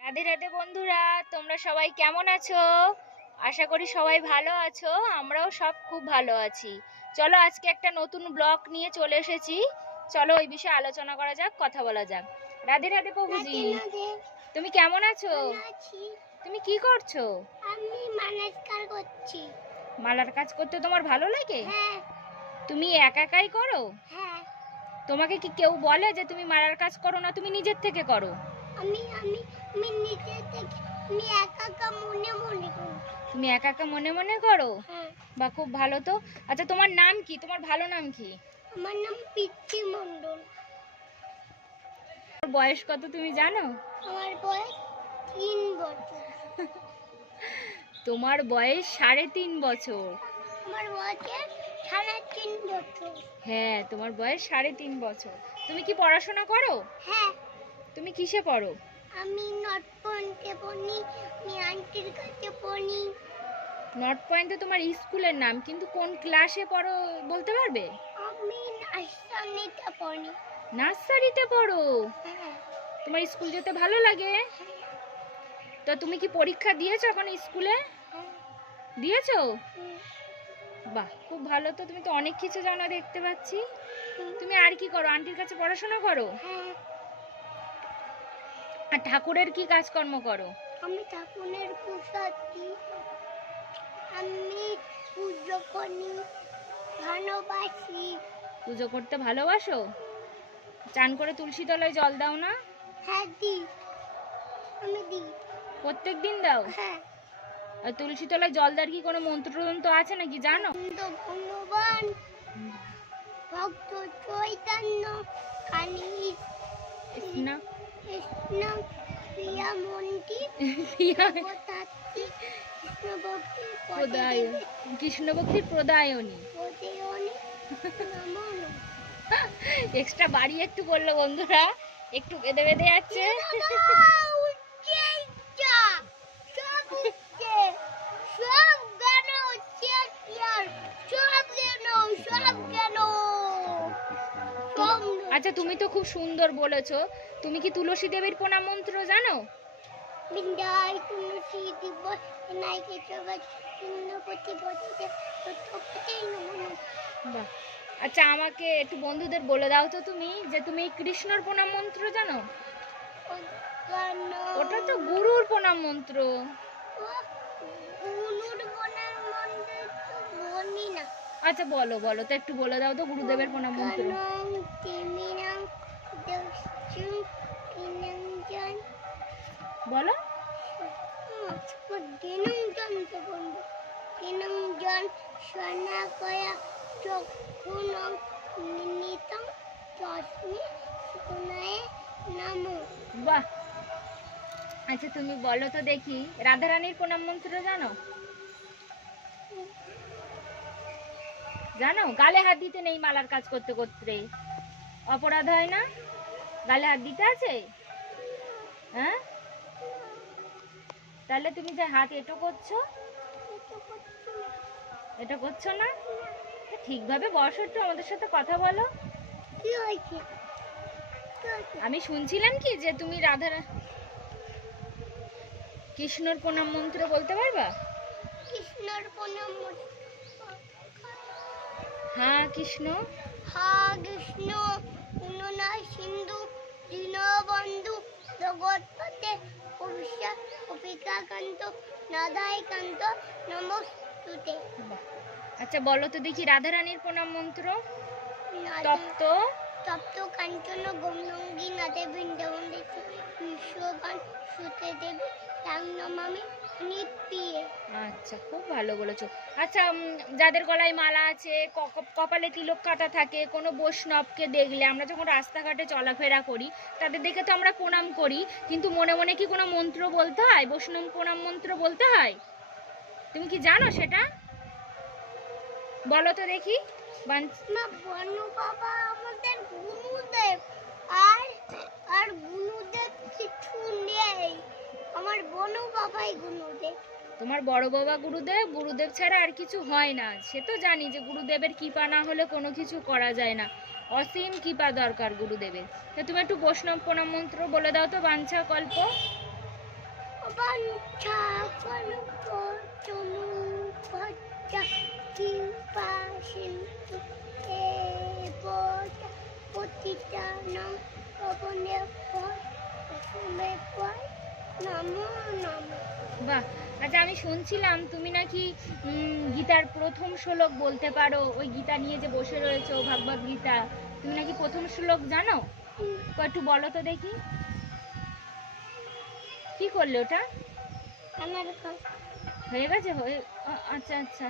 রাধে রাধে বন্ধুরা, তোমরা সবাই কেমন আছো? আশা করি সবাই ভালো আছো। আমরাও সব খুব ভালো আছি। চলো আজকে একটা নতুন ব্লগ নিয়ে চলে এসেছি। চলো ওই বিষয়ে আলোচনা করা যাক, কথা বলা যাক। রাধে রাধে প্রভুজি, তুমি কেমন আছো? তুমি কি করছো? আমি মালার কাজ করছি। মালার কাজ করতে তোমার ভালো লাগে? হ্যাঁ। তুমি একা একাই করো? হ্যাঁ। তোমাকে কি কেউ বলে যে তুমি মালার কাজ করো না, তুমি নিজের থেকে করো? আমি আমি আমি নিজে থেকে আমি একা একা মনে মনে করি। তুমি একা একা মনে মনে করো? হ্যাঁ। বা খুব ভালো তো। আচ্ছা, তোমার নাম কি? তোমার ভালো নাম কি? আমার নাম পিচ্চি মণ্ডল। বয়স কত তুমি জানো? আমার বয়স 3 বছর। তোমার বয়স 3.5 বছর। আমার বয়স 3.5 বছর। হ্যাঁ, তোমার বয়স 3.5 বছর। তুমি কি পড়াশোনা করো? হ্যাঁ। তুমি কিসে পড়ো? আমি নর্থ পয়েন্টে পড়ি। আমি আন্টির কাছে পড়ি। নর্থ পয়েন্টে তোমার স্কুলের নাম, কিন্তু কোন ক্লাসে পড়ো বলতে পারবে? আমি নার্সারিতে পড়ি। নার্সারিতে পড়ো? হ্যাঁ। তোমার স্কুল যেতে ভালো লাগে? তো তুমি কি পরীক্ষা দিয়েছো এখন স্কুলে? দিয়েছো? বাহ, খুব ভালো তো। তুমি তো অনেক কিছু জানো দেখতে পাচ্ছি। তুমি আর কি করো? আন্টির কাছে পড়াশোনা করো? হ্যাঁ। আর ঠাকুরের কি কাজকর্ম করো? আমি ঠাকুরের পূজা দিই। আমি পুজো করি, ভালোবাসি। পুজো করতে ভালোবাসো? চান করে তুলসী তলায় জল দাও না? হ্যাঁ দিই, আমি দিই। প্রত্যেক দিন দাও? হ্যাঁ। আর তুলসী তলায় জল দেওয়ার কি কোনো মন্ত্রতন্ত্র আছে নাকি, জানো? ভগবান ভক্ত চৈতন্য কালী কৃষ্ণ প্রিয়া মন্দির কৃষ্ণ ভক্তির প্রদায়নী। এক্সট্রা বাড়ি একটু বললো বন্ধুরা, একটু বেঁধে বেঁধে যাচ্ছে। আচ্ছা, তুমি তো খুব সুন্দর বলেছো। তুমি কি তুলসী দেবীর প্রণাম মন্ত্র জানো? আচ্ছা, আমাকে একটু বন্ধুদের বলে দাও তো তুমি, যে তুমি কৃষ্ণর প্রণাম মন্ত্র জানো? ওটা তো গুরুর প্রণাম মন্ত্র। আচ্ছা, বলো বলো তো, একটু বলে দাও তো গুরুদেবের প্রণাম মন্ত্র। বলো। বাহ। আচ্ছা, তুমি বলো তো দেখি, রাধারানীর প্রণাম মন্ত্র জানো? জানো? গালে হাত দিতে নেই মালার কাজ করতে করতে, অপরাধ হয় না? গালে হাত দিতে আছে? হ্যাঁ, তাহলে তুমি যে হাত এটো করছো, এটা করছো না? ঠিকভাবে বসো, একটু আমাদের সাথে কথা বলো। কি হয়েছে? আমি শুনছিলাম কি যে তুমি কৃষ্ণর প্রণাম মন্ত্র বলতে পারবা? কৃষ্ণর প্রণাম হ্যাঁ কৃষ্ণ, হ্যাঁ কৃষ্ণ, করুণা সিন্ধু, দীনবন্ধু, জগৎপতে, কপিকাকান্ত, রাধাকান্ত, নমস্তুতে। আচ্ছা, বলো তো দেখি রাধারানীর প্রণাম মন্ত্র। তপ্ত তপ্ত কাঞ্চন গৌরঙ্গী নাথে বৃন্দাবন দেখি বিশ্বগান সুতে দেবী তাং নমামি নিপ্রিয়ে। আচ্ছা, খুব ভালো বলেছো। আচ্ছা, যাদের গলায় মালা আছে, কপালে তিলক কাটা থাকে, কোনো বৈষ্ণবকে দেখলে আমরা যখন রাস্তাঘাটে চলাফেরা করি, তাদের দেখে তো আমরা প্রণাম করি, কিন্তু মনে মনে কি কোনো মন্ত্র বলতে হয়? বৈষ্ণব প্রণাম মন্ত্র বলতে হয়? তুমি কি জানো সেটা? বলো তো দেখি। বনু বাবা আমাদের গুরুদেব, আর গুরুদেব কিছু নেই। আমার বনু বাবাই গুরুদেব। তোমার বড় বাবা গুরুদেব, গুরুদেব ছাড়া আর কিছু হয় না। সে তো জানি যে গুরুদেবের কৃপা না হলে কোনো কিছু করা যায় না, অসীম কৃপা দরকার গুরুদেবের। তো তুমি একটু বৈষ্ণব প্রণাম মন্ত্র বলে দাও তো, বাঞ্ছা কল্প। বাঞ্ছা করো চনু ভজা কিংবা সিন্ধু এ বটা পতিতা নাম পবনে পর কুসুমে পর নমো নমো। বাহ। আচ্ছা, আমি শুনছিলাম তুমি নাকি গীতার প্রথম শ্লোক বলতে পারো। ওই গীতা নিয়ে যে বসে রয়েছে ভগবদ গীতা, তুমি নাকি প্রথম শ্লোক জানো? একটু বলো তো দেখি, কি করলে ওটা? আমার কাছে হয়ে গেছে? আচ্ছা আচ্ছা।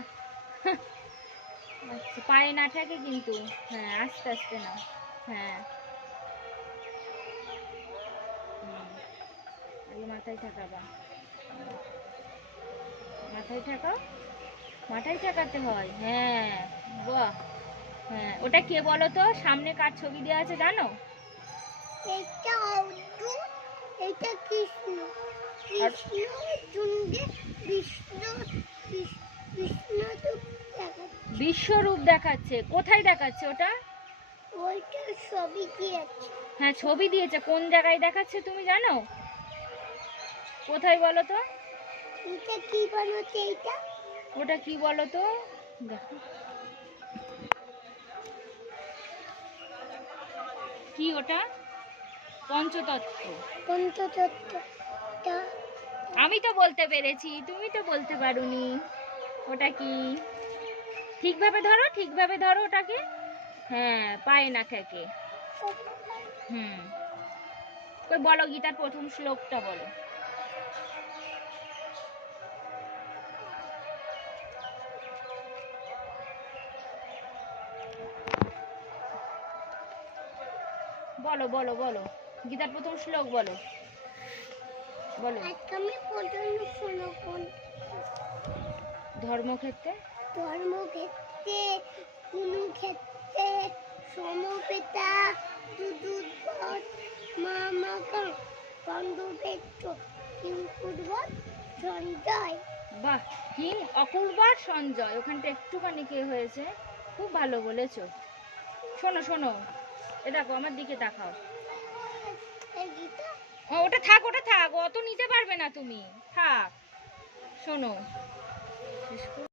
আচ্ছা, পায়ে না থাকে কিন্তু। হ্যাঁ, আস্তে আস্তে না। হ্যাঁ, আগে মাথায় ঠাকাবা। মাথায় ঠাকাও, মাথায় ঠাকাতে হয়। হ্যাঁ, বাহ। হ্যাঁ, ওটা কে বলো তো? সামনে কার ছবি দেওয়া আছে জানো? এটা অর্জুন, এটা কৃষ্ণ। কৃষ্ণ অর্জুনকে বিষ্ণু বিষ্ণুরূপ দেখাচ্ছে। বিশ্বরূপ দেখাচ্ছে? কোথায় দেখাচ্ছে ওটা? ওইটা ছবি দিয়েছে। হ্যাঁ, ছবি দিয়েছে। কোন জায়গায় দেখাচ্ছে তুমি জানো? কোথায় বলো তো? এটা কি বানাচ্ছে এটা? ওটা কি বলো তো? দেখো কি ওটা? পঞ্চতত্ত্ব। পঞ্চতত্ত্বটা আমি তো বলতে পেরেছি, তুমি তো বলতে পারোনি। ওটা কি? ঠিকভাবে ধরো, ঠিকভাবে ধরো ওটাকে। হ্যাঁ, পায়ে না থাকে। হুম, ওই বলো, গীতার প্রথম শ্লোকটা বলো। বলো বলো বলো, গীতার প্রথম শ্লোক বলো, বলো। আমি প্রথম শোনো কোন ধর্মক্ষেত্রে ধর্মক্ষেত্রে কুরুক্ষেত্রে সমবেতা দুদুদ্ভট মামাকা পাণ্ডবেত্র কিঙ্কুরবৎ সঞ্জয়। বাহ, কিং অকুর্বার সঞ্জয়। ওখানটা একটুখানি কে হয়েছে, খুব ভালো বলেছো। শোনো শোনো, এ দেখো, আমার দিকে তাকাও। এই গীতা ওটা থাক, ওটা থাক, অত নিতে পারবে না তুমি, থাক। শোনো, শেষ করো।